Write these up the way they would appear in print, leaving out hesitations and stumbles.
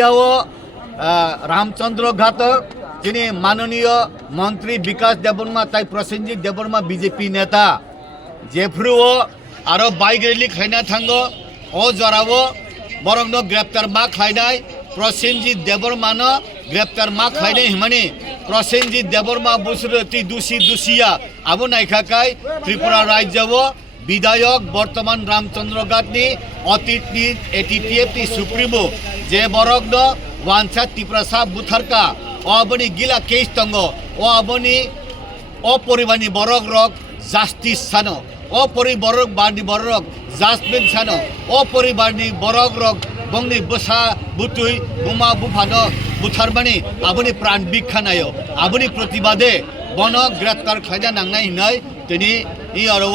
কুষ্টিয়াও রামচন্দ্র ঘাতক যিনি মাননীয় মন্ত্রী বিকাশ দেববর্মা তাই প্রসেনজিৎ দেববর্মা বিজেপি নেতা जेफ्रुओ आरो बाइक रैली खाइना थांगो ओ जरावो बरंनो ग्रेप्तार मा खाइनाय प्रसेनजित देबबर्मानो ग्रेप्तार मा खाइनाय हिमानि प्रसेनजित देबबर्मा बुसुरति दुषी दुषिया आबो नायखाखाय त्रिपुरा राज्यवो विधायक बर्तमान रामचंद्र घाटनि अतीतनि एटीटीएफनि सुप्रिमो जे बरगनो वानसा त्रिपुरासा बुथारका अबनि गिला केस दंगो ओ अबनि अपरिमानि बरग रक জাস্টিস সানো অপরিবরক বানি বরক জাজমেন্ট সানো অপরিবারনি বরক রক বংনি বসা বুতুই বুমা বুফানো বুথারবানি আবনি প্রাণ বিক্ষানায় আবনি প্রতিবাদে বন গ্রেপ্তার খাইজা নাংনাই হিনাই তিনি ই আরো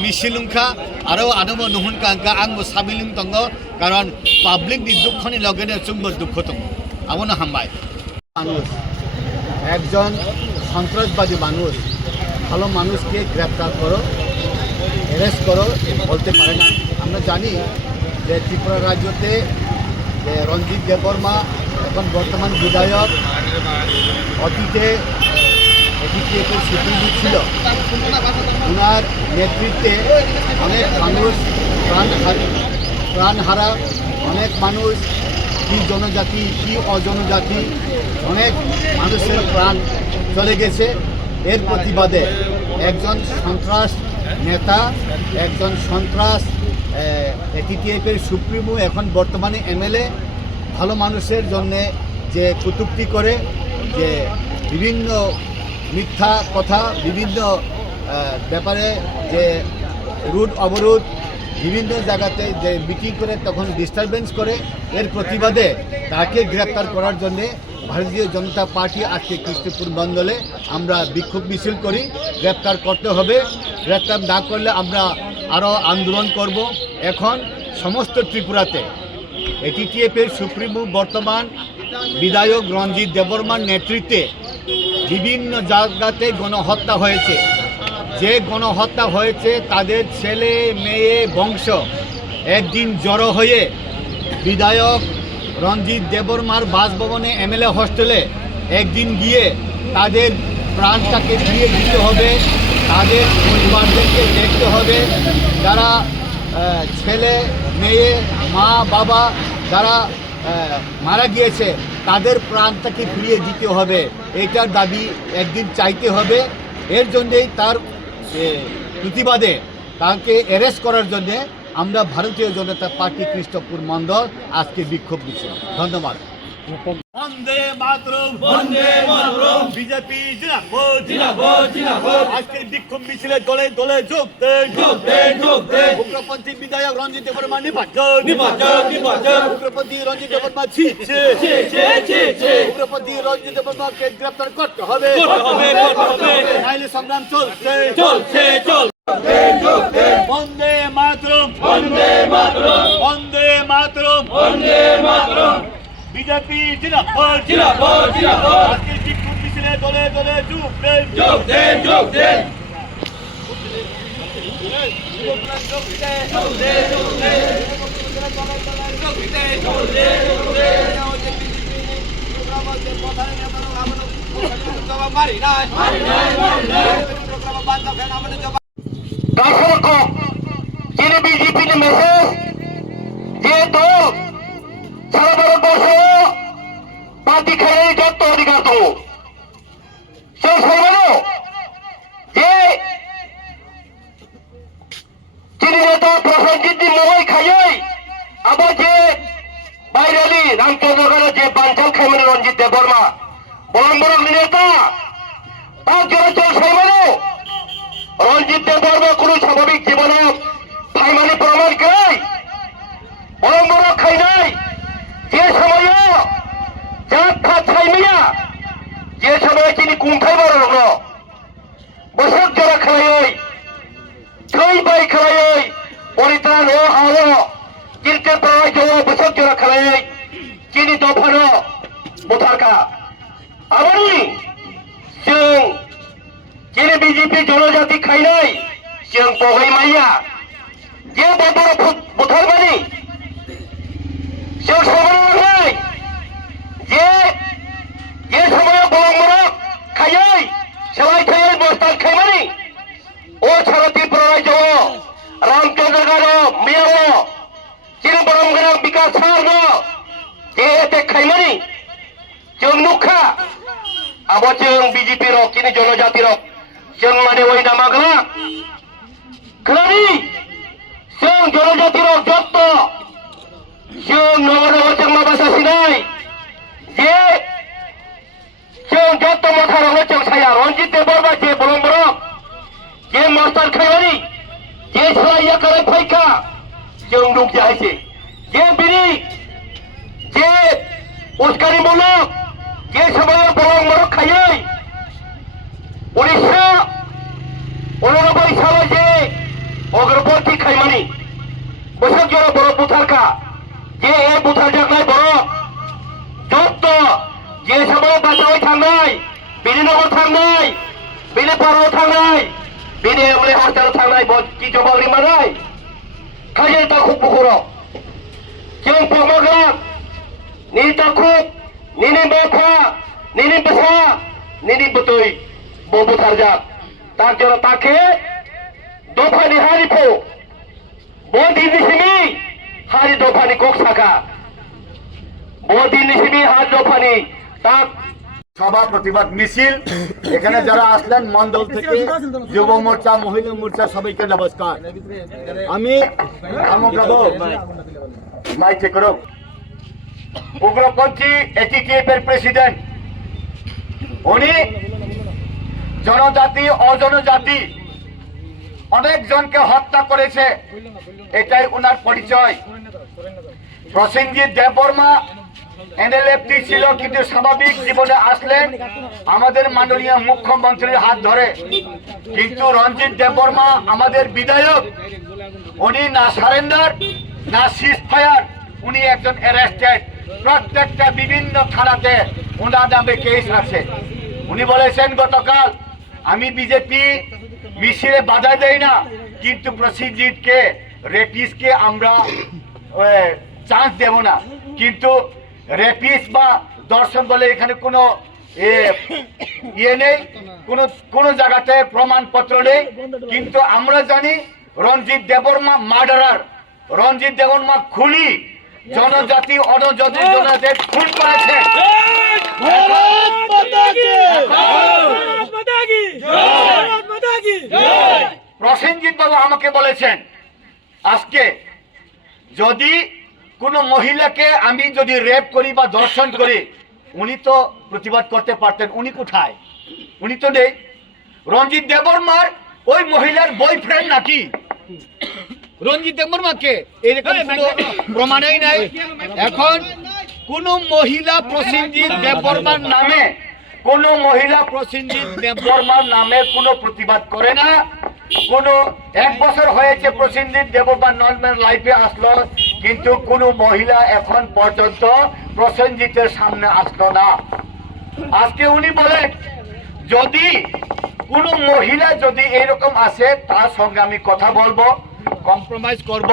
মিছিলুংখা আরো আদম नुहुनखा आंखा आंबो साबिलिं दङ कारण पाब्लिक नि दुखनि लगेने जोंबो दुख दङ आबनो हामबाय মানুষ একজন সন্ত্রাসবাদী মানুষ ভালো মানুষকে গ্রেপ্তার করো অ্যারেস্ট করো বলতে পারে না আমরা জানি যে ত্রিপুরা রাজ্যতে যে রঞ্জিত দেববর্মা এখন বর্তমান বিধায়ক অতীতে এটিটিএফের সুপ্রিমো ছিল ওনার নেতৃত্বে অনেক মানুষ প্রাণ হারা অনেক মানুষ কি জনজাতি কি অজনজাতি অনেক মানুষের প্রাণ চলে গেছে এর প্রতিবাদে একজন সন্ত্রাস নেতা একজন সন্ত্রাস এটিটিএফের সুপ্রিমো এখন বর্তমানে এমএলএ ভালো মানুষের জন্য যে কটূক্তি করে যে বিভিন্ন মিথ্যা কথা বিভিন্ন ব্যাপারে যে রুট অবরোধ বিভিন্ন জায়গাতে যে মিটিং করে তখন ডিস্টারবেন্স করে এর প্রতিবাদে তাকে গ্রেপ্তার করার জন্যে ভারতীয় জনতা পার্টি আজকে কৃষ্ণপুর মণ্ডলে আমরা বিক্ষোভ মিছিল করি গ্রেপ্তার করতে হবে গ্রেপ্তার না করলে আমরা আরও আন্দোলন করব এখন সমস্ত ত্রিপুরাতে এটিটিএফের সুপ্রিমো বর্তমান বিধায়ক রঞ্জিত দেববর্মার নেতৃত্বে বিভিন্ন জায়গাতে গণহত্যা হয়েছে যে গণহত্যা হয়েছে তাদের ছেলে মেয়ে বংশ একদিন জড়ো হয়ে বিধায়ক রঞ্জিত দেববর্মার বাসভবনে এমএলএ হোস্টেলে একদিন গিয়ে তাদের প্রাণটাকে ফিরিয়ে দিতে হবে তাদের পরিবারদেরকে দেখতে হবে যারা ছেলে মেয়ে মা বাবা যারা মারা গিয়েছে তাদের প্রাণটাকে ফিরিয়ে দিতে হবে এটার দাবি একদিন চাইতে হবে এর জন্যেই তার প্রতিবাদে তাকে অ্যারেস্ট করার জন্যে আমরা ভারতীয় জনতা পার্টি কৃষ্ণপুর মণ্ডল আজকে বিক্ষোভ দিচ্ছি ধন্যবাদ বন্দে মাতরম বিজেপি জিন্দাবাদ আজকের বিক্ষোভ মিছিলে দলে দলে যোগ দেন উগ্রপন্থী বিধায়ক রঞ্জিত দেববর্মা নির্বাচন উগ্রপন্থী রঞ্জিত দেববর্মা উগ্রপন্থী রঞ্জিত দেববর্মাকে গ্রেপ্তার করতে হবে আইনি সংগ্রাম চলছে বন্দে মাতরম বিজেপি জিন্দাবাদ আজকের বিক্ষোভ মিছিলে দলে দলে যোগ দেন যিনি বিজেপি মেসেজ যেহেতু সারা ভারতবর্ষ পার্টি খেলে যত অধিকার তো সেই সময় যে যিনি নেতা প্রসেনজিৎ মোবাইল খাইয়াই আবার যে বাইরালি রামচন্দ্রগড়ের যে বাঞ্চাল খাইমেন রঞ্জিত দেববর্মা বরং নেতা তার চলাচল সময় রঞ্জিত দেববর্মা কোনো স্বাভাবিক জীবন ফাইমানি প্রমাণ করাই বরং খাই নাই যে সময় জাত খাত ছাইমিয়া যে সময় তিনি কুণ্ঠাই বড় বসক জোড়া খেলাই ছই বাই খেলাই পরিত্রাণ ও হাওয়া কিনতে পাওয়াই জোড়া বসক জোড়া খেলাই চিনি দফানো বোথারকা আবারই जों যিনি বিজেপি জনজাতি খাইনাই जों बहै माइया जे बबर बुथारबानि जों सबाय যে যে সময় বলমরক খাইয়াই সেলাই খাইয়াই বস্তাল খাইমানি ও ছাড়াতি প্রণয় জব রামচন্দ্র গারো মিয়াও চিন বরম গারো বিকাশ সারনো যে এতে খাইমানি जों नुखा अब जों बीजेपी रक चिनि जनजाति रक जों माने वही नामागला खाली जों जनजाति रक जत्त जों नगर जों माबासा सिनाय जे जों जत्त मथारावनो जों साया रंजित देबरबा जे बलमरक जे मास्टार खाइबारि जे सालाइया करे फाइखा जों नुक जायसे जे बिनि जे उस्कारि मुलुग যে সময় বরং মরক খাইয়াই 1989 সালে যে অগ্রবর্তী খাইমানি বৈশাখ জোড়া বড় বুথারকা যে এই বুথার জায়গায় বড় যত যে সময় বাজারে থাঙ্গাই বিনিনগর থাঙ্গাই বিলেপাড়াও থাঙ্গাই বিনে আমলে হাসপাতাল থাঙ্গাই কি জবাবরি মানাই খাইয়ে তা খুব পুকুর जों पमाग्रा ni takuk nini bokha nini besa nini betoi bobo tarjak tak jora take dofani hari po bodi nisimi hari dofani koksaka bodi nisimi hari dofani tak সভা প্রতিবাদ মিছিল এখানে যারা আসলেন মন্ডল থেকে যুব মোর্চা মহিলা মোর্চা সবাইকে নমস্কার আমি মাই চেক করো উগ্রপন্থী এটিটিএফ এর প্রেসিডেন্ট উনি জনজাতি অজনজাতি অনেকজনকে হত্যা করেছে এটাই ওনার পরিচয় প্রসেনজিৎ দেববর্মা এনএলএফটি ছিল কিন্তু স্বাভাবিক জীবনে আসলেন আমাদের মাননীয় মুখ্যমন্ত্রীর হাত ধরে কিন্তু রঞ্জিত দেববর্মা আমাদের বিধায়ক উনি না সারেন্ডার না সিজ ফায়ার উনি একজন অ্যারেস্টেড প্রত্যেকটা বিভিন্ন থানাতে ওনার নামে কেস আছে উনি বলেছেন গতকাল আমি বিজেপি মিছিলে বাধা দেই না কিন্তু প্রসেনজিৎকে রেপিসকে আমরা চান্স দেব না কিন্তু রেপিস বা দর্শন বলে এখানে কোনো ইয়ে নেই কোনো জায়গাতে প্রমাণপত্র নেই কিন্তু আমরা জানি রঞ্জিত দেববর্মা মার্ডারার রঞ্জিত দেববর্মা খুনি জনজাতি অনজাতি জনজাতির খুন করেছে প্রসেনজিৎ বাবু আমাকে বলেছেন আজকে যদি কোন মহিলাকে আমি যদি রেপ করি বা ধর্ষণ করি উনি তো প্রতিবাদ করতে পারতেন উনি কোথায় উনি তো নেই রঞ্জিত দেববর্মার ওই মহিলার বয়ফ্রেন্ড নাকি রঞ্জিত দেববর্মাকে এরকম কোনো প্রমাণই নাই এখন কোন মহিলা প্রসেনজিৎ দেববর্মার নামে কোন মহিলা প্রসেনজিৎ দেববর্মার নামে কোনো প্রতিবাদ করে না কোনো এক বছর হয়েছে প্রসেনজিৎ দেববর্মা নর্মাল লাইফে আসলো কিন্তু কোন মহিলা এখন পর্যন্ত প্রসেনজিতের সামনে আসলো না আজকে উনি বলেন যদি কোন মহিলা যদি এরকম আসে তার সঙ্গে আমি কথা বলবো কম্প্রোমাইজ করব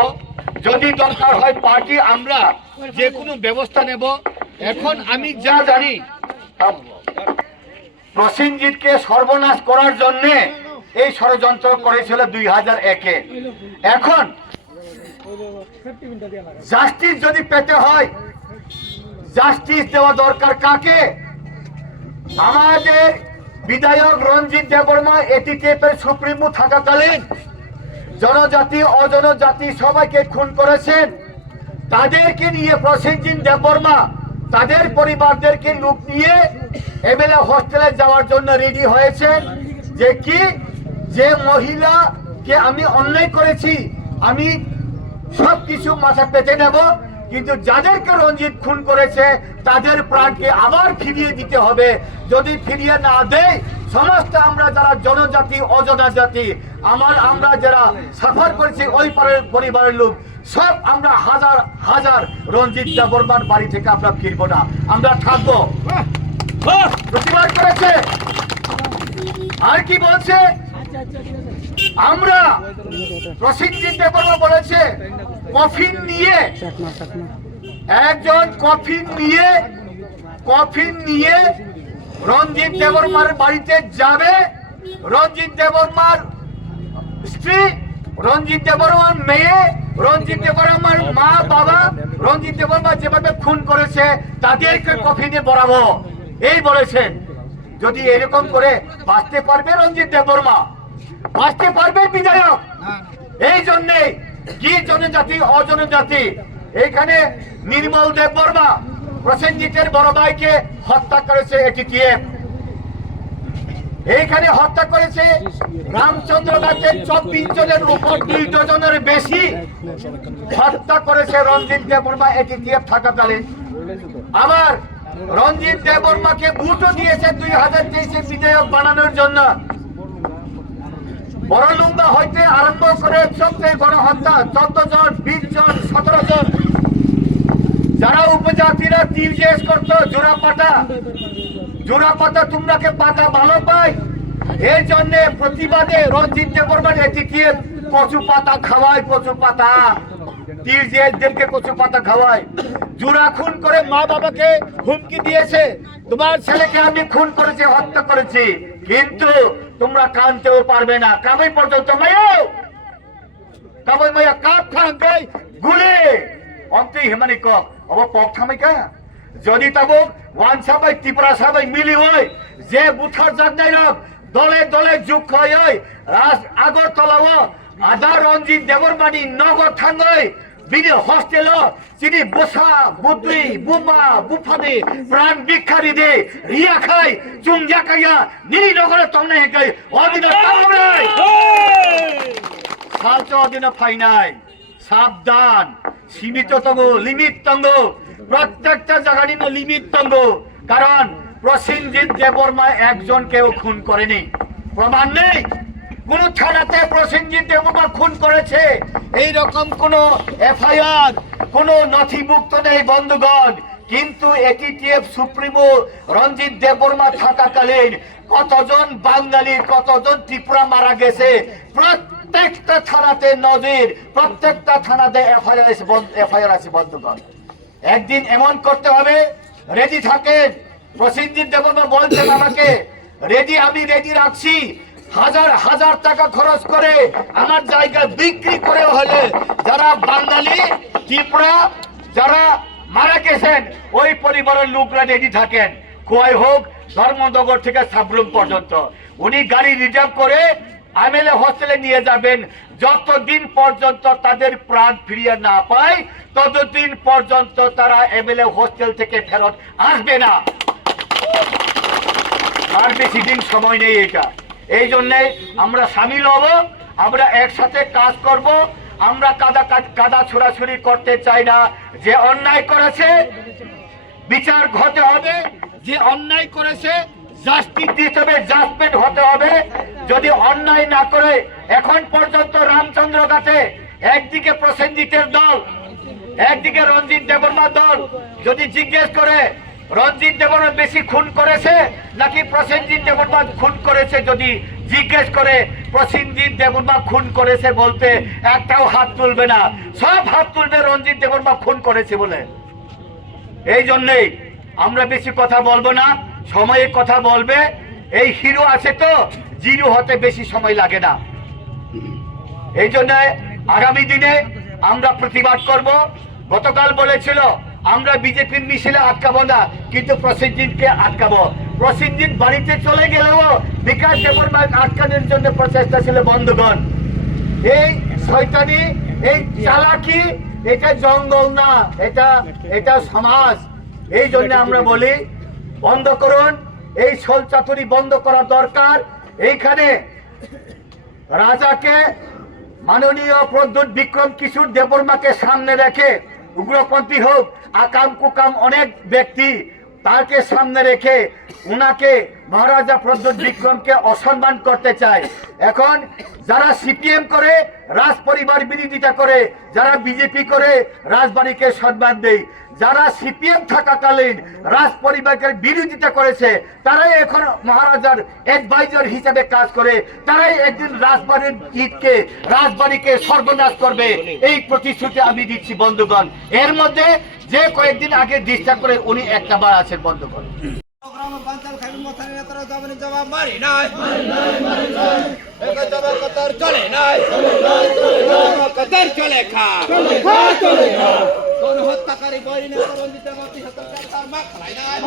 যদি দরকার হয় পার্টি আমরা যে কোনো ব্যবস্থা নেব এখন আমি যা জানি প্রসেনজিৎকে সর্বনাশ করার জন্য এই ষড়যন্ত্র করেছিল 2001-এ এখন জাস্টিস যদি পেতে হয় জাস্টিস দেওয়া দরকার কাকে আমাদের বিধায়ক রঞ্জিত দেববর্মা এটিটিএফ এর সুপ্রিমো থাকাকালীন জনজাতি অজনজাতি সবাইকে খুন করেছেন তাদেরকে নিয়ে প্রসেনজিৎ দেববর্মা তাদের পরিবারদেরকে লুক নিয়ে এমএলএ হোস্টেলে যাওয়ার জন্য রেডি হয়েছেন যে কি যে মহিলাকে আমি অন্যায় করেছি আমি সবকিছু মাথা পেতে নেব কিন্তু যাদেরকে রঞ্জিত খুন করেছে তাদের প্রাণকে আবার ফিরিয়ে দিতে হবে যদি ফিরিয়ে না দেয় সমস্ত আমরা যারা জনজাতি অজনজাতি আমরা যারা সাফার করেছি ওই পরিবারের লোক সব আমরা হাজার হাজার রঞ্জিত দেববর্মার বাড়ি থেকে আমরা ফিরবো না আমরা থাকবো প্রতিবাদ করেছে আর কি বলছে আমরা প্রসেনজিৎ দেববর্মা বলেছে কফিন নিয়ে একজন কফিন নিয়ে কফিন নিয়ে রঞ্জিত দেববর্মার বাড়িতে যাবে। রঞ্জিত দেববর্মার স্ত্রী, রঞ্জিত দেববর্মার মেয়ে, রঞ্জিত দেববর্মার মা বাবা, রঞ্জিত দেববর্মা যেভাবে খুন করেছে তাদেরকে কফিনে বরাবো, এই বলেছেন। যদি এরকম করে বাঁচতে পারবে রঞ্জিত দেববর্মা, বাঁচতে পারবে বিধায়ক। এই জন্যে কি জনজাতি অজনজাতি, এইখানে নির্মল দেববর্মা প্রসেনজিতের বড় ভাইকে হত্যা করেছে এটিটিএফ, এইখানে হত্যা করেছে রামচন্দ্র গাছের 24 জনের উপর 2 ডজনের বেশি হত্যা করেছে রঞ্জিত দেববর্মা এটিটিএফ থাকাকালীন। আবার রঞ্জিত দেববর্মাকে ভোটও দিয়েছে 2023 বিধায়ক বানানোর জন্য। বড়লুঙ্গা হইতে আরম্ভ করে সবচেয়ে বড় হত্যা 14 জন, 20 জন, 17 জন, যারা উপজাতিরা তীর্যেস করতো জোড়াপাতা তোমরাকে পাতা ভালো পাই, এই জন্য প্রতিবাদে রঞ্জিত দেববর্মার এটিটিএফ কচু পাতা খাওয়ায়, কচু পাতা তীর্যেসদেরকে কচু পাতা খাওয়ায়। জোড়া খুন করে মা বাবাকে হুমকি দিয়েছে, তোমার ছেলেকে আমি খুন করেছি, হত্যা করেছি, কিন্তু তোমরা কানতেও পারবে না। কাবই পর্যন্ত মাইও কাবই মাইয়া কাপ খাঙ্কাই গুলে অন্তে হিমানি কক অব পক থামাইকা যদি তাবো ওয়ান সাবাই ত্রিপুরা সাবাই মিলি হই যে বুথার জাগনাই রক দলে দলে যুগ হয় রাজ আগরতলাও আদা রঞ্জিত দেববর্মানি নগর থাঙ্গই বিনি হস্টেল চিনি বসা বুতুই বুমা বুফানি প্রাণ বিক্ষারি দে রিয়া খাই চুংজা কাইয়া নিরি নগরে তংনা হেকাই অদিন তামরাই সালচ অদিন ফাইনাই সাবধান, সীমিত তঙ্গ, লিমিট তঙ্গ, প্রত্যেকটা জায়গায় লিমিট তঙ্গ। কারণ প্রসেনজিৎ দেববর্মা একজনকেও খুন করেনি, প্রমাণ নেই কোন থানাতে প্রসেনজিৎ দেববর্মা খুন করেছে এইরকম কোন এফআইআর, কোন নথিভুক্ত নেই বন্ধুগণ। কিন্তু এটিটিএফ সুপ্রিমো রঞ্জিত দেববর্মা থাকাকালীন কতজন বাঙালি, কতজন ত্রিপুরা মারা গেছে, প্রত্যেকটা থানাতে নজির, প্রত্যেকটা থানাতে এফআইআর আছে বন্ধুগণ। একদিন এমন করতে হবে, রেডি থাকেন। প্রসেনজিৎ দেববর্মা বলছেন আমাকে রেডি, আমি রেডি রাখছি, হাজার হাজার টাকা খরচ করে আমার জায়গা বিক্রি করে হলে যারা বাঙালি ত্রিপুরা যারা মারা গেছেন ওই পরিবারের লোকরা রেডি থাকেন। খোয়াই হোক ধর্মনগর থেকে সাবরুম পর্যন্ত উনি গাড়ি রিজার্ভ করে এমএলএ হোস্টেলে নিয়ে যাবেন। যতদিন পর্যন্ত তাদের প্রাণ ফিরিয়ে না পায় ততদিন পর্যন্ত তারা এমএলএ হোস্টেল থেকে ফেরত আসবে না। আর বেশি দিন সময় নেই এটা। এই জন্যে আমরা সামিল হব, আমরা একসাথে কাজ করব। আমরা কাদা ছোড়াছুড়ি করতে চাই না। যে অন্যায় করেছে বিচার হতে হবে, যে অন্যায় করেছে জাস্টিস দিতে হবে, জাজমেন্ট হতে হবে। যদি অন্যায় না করে, এখন পর্যন্ত রামচন্দ্র ঘাটে একদিকে প্রসেনজিতের দল, একদিকে রঞ্জিত দেববর্মার দল, যদি জিজ্ঞেস করে রঞ্জিত দেববর্মা বেশি খুন করেছে নাকি প্রসেনজিৎ দেববর্মা খুন করেছে, যদি জিজ্ঞেস করে প্রসেনজিৎ দেববর্মা খুন করেছে বলতে একটাও হাত তুলবে না, সব হাত তুলবে রঞ্জিত দেববর্মা খুন করেছে বলে। এই জন্যেই আমরা বেশি কথা বলবো না, সময়ে কথা বলবে। এই হিরো আছে তো, জিরো হতে বেশি সময় লাগে না। এই জন্য আগামী দিনে আমরা প্রতিবাদ করব। গতকাল বলেছিল আমরা বিজেপির মিছিলে আটকাবো না, কিন্তু প্রসেনজিৎকে আটকাবো। প্রসেনজিৎ বাড়িতে চলে গেলেও বিকাশ দেববর্মা আটকানোর জন্য প্রচেষ্টা ছিল বন্ধুগণ। এই শয়তানি, এই চালাকি, এটা জঙ্গল না, এটা সমাজ। এই জন্য আমরা বলি বন্ধ করুন, এই ছল চাতুরি বন্ধ করা দরকার। এইখানে রাজাকে মাননীয় প্রদ্যুৎ বিক্রম কিশোর দেববর্মাকে সামনে রেখে, উগ্রপন্থী হোক আকাম কুকাম অনেক ব্যক্তি, তাকে সামনে রেখে উনাকে মহারাজা প্রদ্যুৎ বিক্রমকে অসম্মান করতে চায়। এখন যারা সিপিএম করে রাজ পরিবার বিরোধিতা করে, যারা বিজেপি করে রাজবাড়িকে সম্মান দেয়, যারা সিপিএম থাকাকালীন রাজ পরিবারের বিরোধিতা করেছে তারাই এখন মহারাজার অ্যাডভাইজার হিসেবে কাজ করে, তারাই একদিন রাজবাড়িকে সর্বনাশ করবে, এই প্রতিশ্রুতি আমি দিচ্ছি বন্ধুগণ। এর মধ্যে যে কয়েকদিন আগে ডিস্টার্ব করে উনি একটা বার আছেন বন্ধ করেন। হত্যাকারী বৈরী নেতা রঞ্জিত মতি সরকার তার মা খালাই নাই